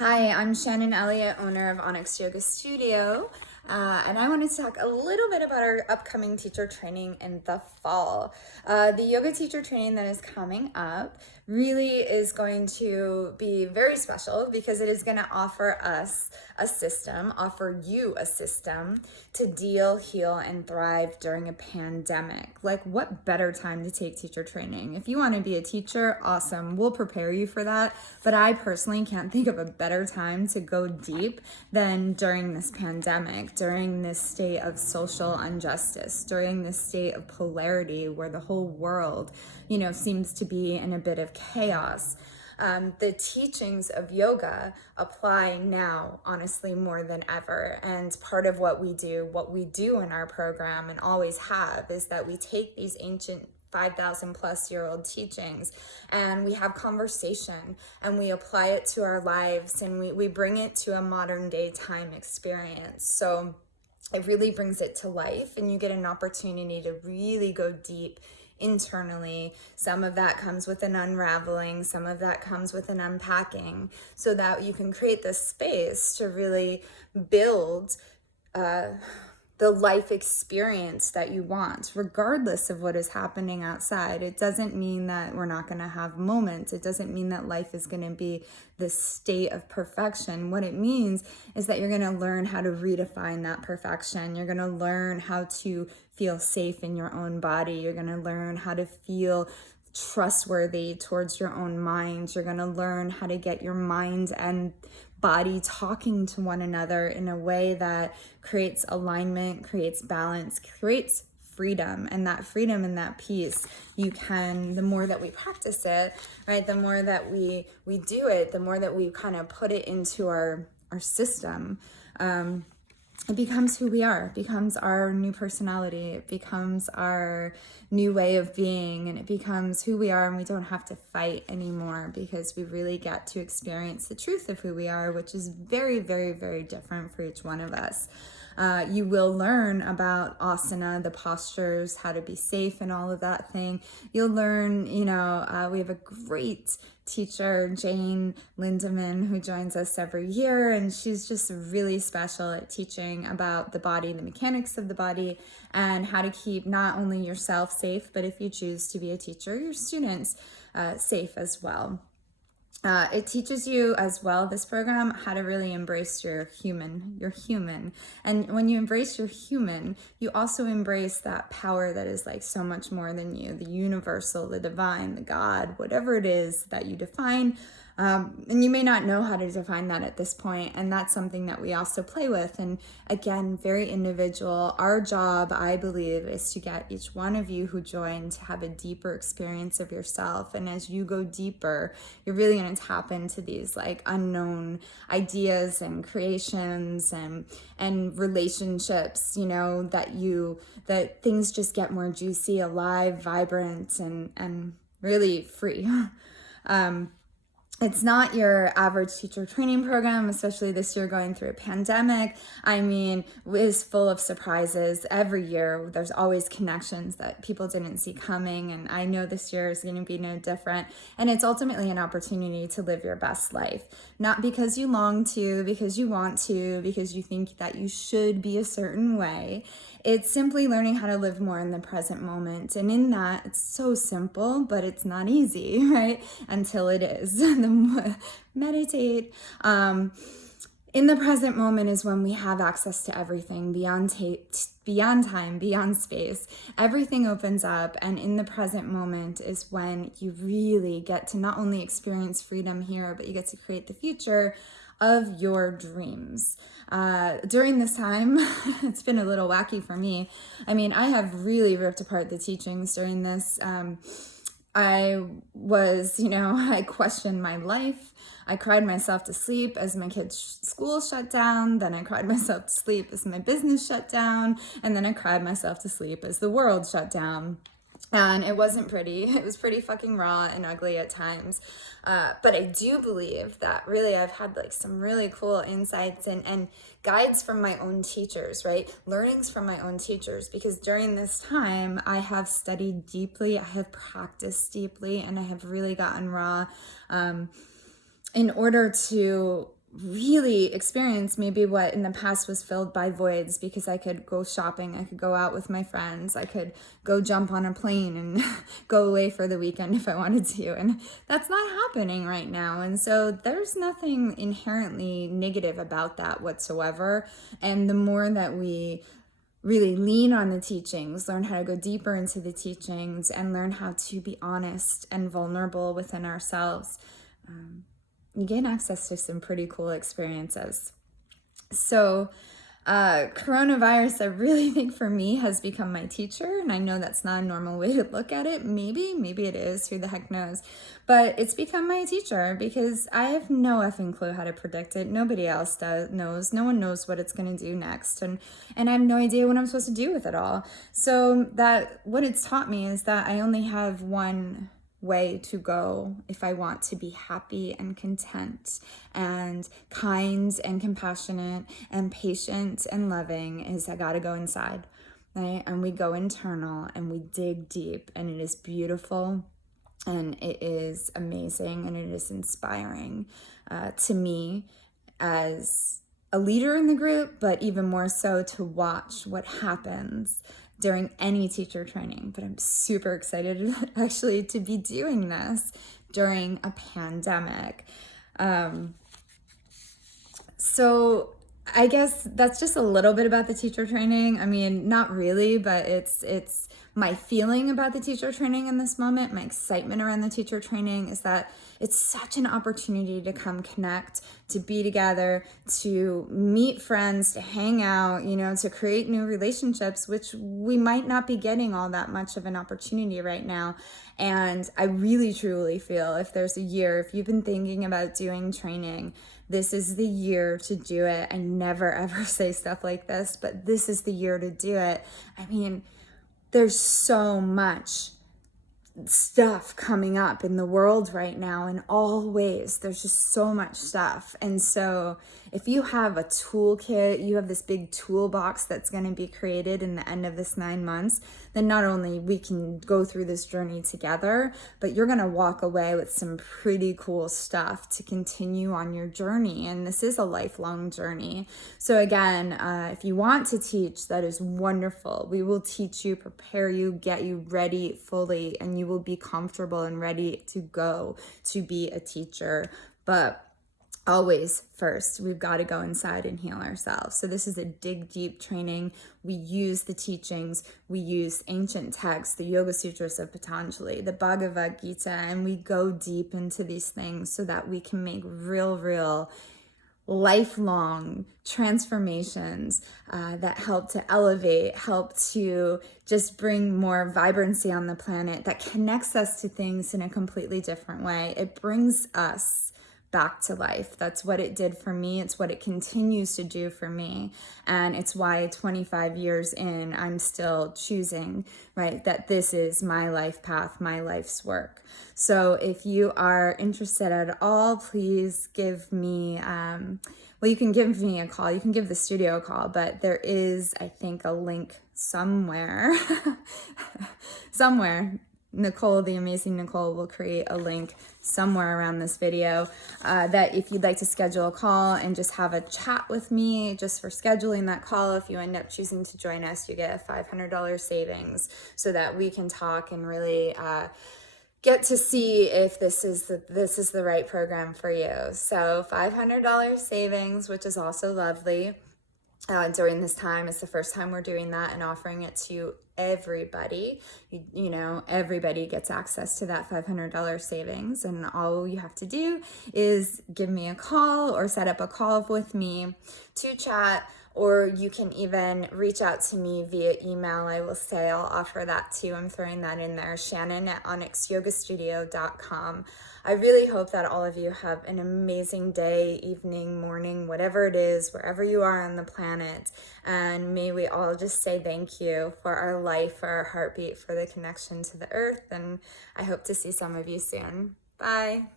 Hi, I'm Shannon Elliott, owner of Onyx Yoga Studio, and I wanted to talk a little bit about our upcoming teacher training in the fall. The yoga teacher training that is coming up really is going to be very special because it is going to offer you a system to deal, heal, and thrive during a pandemic. Like, what better time to take teacher training? If you want to be a teacher, awesome, we'll prepare you for that. But I personally can't think of a better time to go deep than during this pandemic, during this state of social injustice, during this state of polarity where the whole world, seems to be in a bit of chaos. The teachings of yoga apply now, honestly, more than ever. And part of what we do in our program and always have, is that we take these ancient 5,000 plus year old teachings and we have conversation and we apply it to our lives and we bring it to a modern day time experience. So it really brings it to life and you get an opportunity to really go deep internally. Some of that comes with an unraveling, some of that comes with an unpacking, so that you can create this space to really build the life experience that you want, regardless of what is happening outside. It doesn't mean that we're not going to have moments. It doesn't mean that life is going to be the state of perfection. What it means is that you're going to learn how to redefine that perfection. You're going to learn how to feel safe in your own body. You're going to learn how to feel trustworthy towards your own mind. You're going to learn how to get your mind and body talking to one another in a way that creates alignment, creates balance, creates freedom. And that freedom and that peace, the more that we practice it, right, the more that we do it, the more that we kind of put it into our system, it becomes who we are. It becomes our new personality. It becomes our new way of being, and it becomes who we are, and we don't have to fight anymore because we really get to experience the truth of who we are, which is very, very, very different for each one of us. You will learn about asana, the postures, how to be safe and all of that thing. You'll learn, we have a great teacher, Jane Lindemann, who joins us every year, and she's just really special at teaching about the body, the mechanics of the body, and how to keep not only yourself safe, but if you choose to be a teacher, your students safe as well. It teaches you as well, this program, how to really embrace your human. And when you embrace your human, you also embrace that power that is like so much more than you, the universal, the divine, the God, whatever it is that you define. And you may not know how to define that at this point, and that's something that we also play with. And again, very individual. Our job, I believe, is to get each one of you who join to have a deeper experience of yourself. And as you go deeper, you're really going to tap into these like unknown ideas and creations and relationships, that things just get more juicy, alive, vibrant, and really free. It's not your average teacher training program, especially this year going through a pandemic. I mean, is full of surprises. Every year, there's always connections that people didn't see coming, and I know this year is going to be no different. And it's ultimately an opportunity to live your best life, not because you long to, because you want to, because you think that you should be a certain way. It's simply learning how to live more in the present moment. And in that, it's so simple, but it's not easy, right? Until it is. Meditate. In the present moment is when we have access to everything beyond time, beyond space. Everything opens up, and in the present moment is when you really get to not only experience freedom here, but you get to create the future of your dreams. During this time, it's been a little wacky for me. I mean, I have really ripped apart the teachings during this. I questioned my life. I cried myself to sleep as my kids' school shut down. Then I cried myself to sleep as my business shut down. And then I cried myself to sleep as the world shut down. And it wasn't pretty. It was pretty fucking raw and ugly at times. But I do believe that really I've had like some really cool insights and guides from my own teachers, right? Learnings from my own teachers, because during this time I have studied deeply, I have practiced deeply, and I have really gotten raw in order to really experience maybe what in the past was filled by voids, because I could go shopping, I could go out with my friends, I could go jump on a plane and go away for the weekend if I wanted to. And that's not happening right now. And so there's nothing inherently negative about that whatsoever. And the more that we really lean on the teachings, learn how to go deeper into the teachings, and learn how to be honest and vulnerable within ourselves, you gain access to some pretty cool experiences. So coronavirus, I really think for me has become my teacher. And I know that's not a normal way to look at it. Maybe it is, who the heck knows. But it's become my teacher, because I have no effing clue how to predict it. Nobody else knows. No one knows what it's going to do next. And I have no idea what I'm supposed to do with it all. So that what it's taught me is that I only have one way to go if I want to be happy and content and kind and compassionate and patient and loving, is I gotta go inside, right? And we go internal and we dig deep, and it is beautiful and it is amazing and it is inspiring to me as a leader in the group, but even more so to watch what happens during any teacher training. But I'm super excited actually to be doing this during a pandemic. So I guess that's just a little bit about the teacher training. I mean, not really, but it's my feeling about the teacher training in this moment, my excitement around the teacher training, is that it's such an opportunity to come connect, to be together, to meet friends, to hang out, to create new relationships, which we might not be getting all that much of an opportunity right now. And I really, truly feel if there's a year, if you've been thinking about doing training, this is the year to do it. I never ever say stuff like this, but this is the year to do it. I mean, there's so much stuff coming up in the world right now in all ways. There's just so much stuff. And so if you have a toolkit, you have this big toolbox that's going to be created in the end of this 9 months, then not only we can go through this journey together, but you're going to walk away with some pretty cool stuff to continue on your journey. And this is a lifelong journey. So again, if you want to teach, that is wonderful. We will teach you, prepare you, get you ready fully, and you will be comfortable and ready to go to be a teacher. But always first, we've got to go inside and heal ourselves. So this is a dig deep training. We use the teachings, we use ancient texts, the Yoga Sutras of Patanjali, the Bhagavad Gita, and we go deep into these things so that we can make real lifelong transformations that help to elevate, help to just bring more vibrancy on the planet, that connects us to things in a completely different way. It brings us back to life. That's what it did for me. It's what it continues to do for me. And it's why 25 years in, I'm still choosing, right, that this is my life path, my life's work. So if you are interested at all, please give me, you can give me a call. You can give the studio a call, but there is, I think, a link somewhere, Nicole, the amazing Nicole, will create a link somewhere around this video that if you'd like to schedule a call and just have a chat with me, just for scheduling that call, if you end up choosing to join us, you get a $500 savings so that we can talk and really get to see if this is the right program for you. So $500 savings, which is also lovely. During this time, it's the first time we're doing that and offering it to everybody. Everybody gets access to that $500 savings, and all you have to do is give me a call or set up a call with me to chat, or you can even reach out to me via email. I will say I'll offer that too. I'm throwing that in there, Shannon@onyxyogastudio.com. I really hope that all of you have an amazing day, evening, morning, whatever it is, wherever you are on the planet. And may we all just say thank you for our life, for our heartbeat, for the connection to the earth. And I hope to see some of you soon. Bye.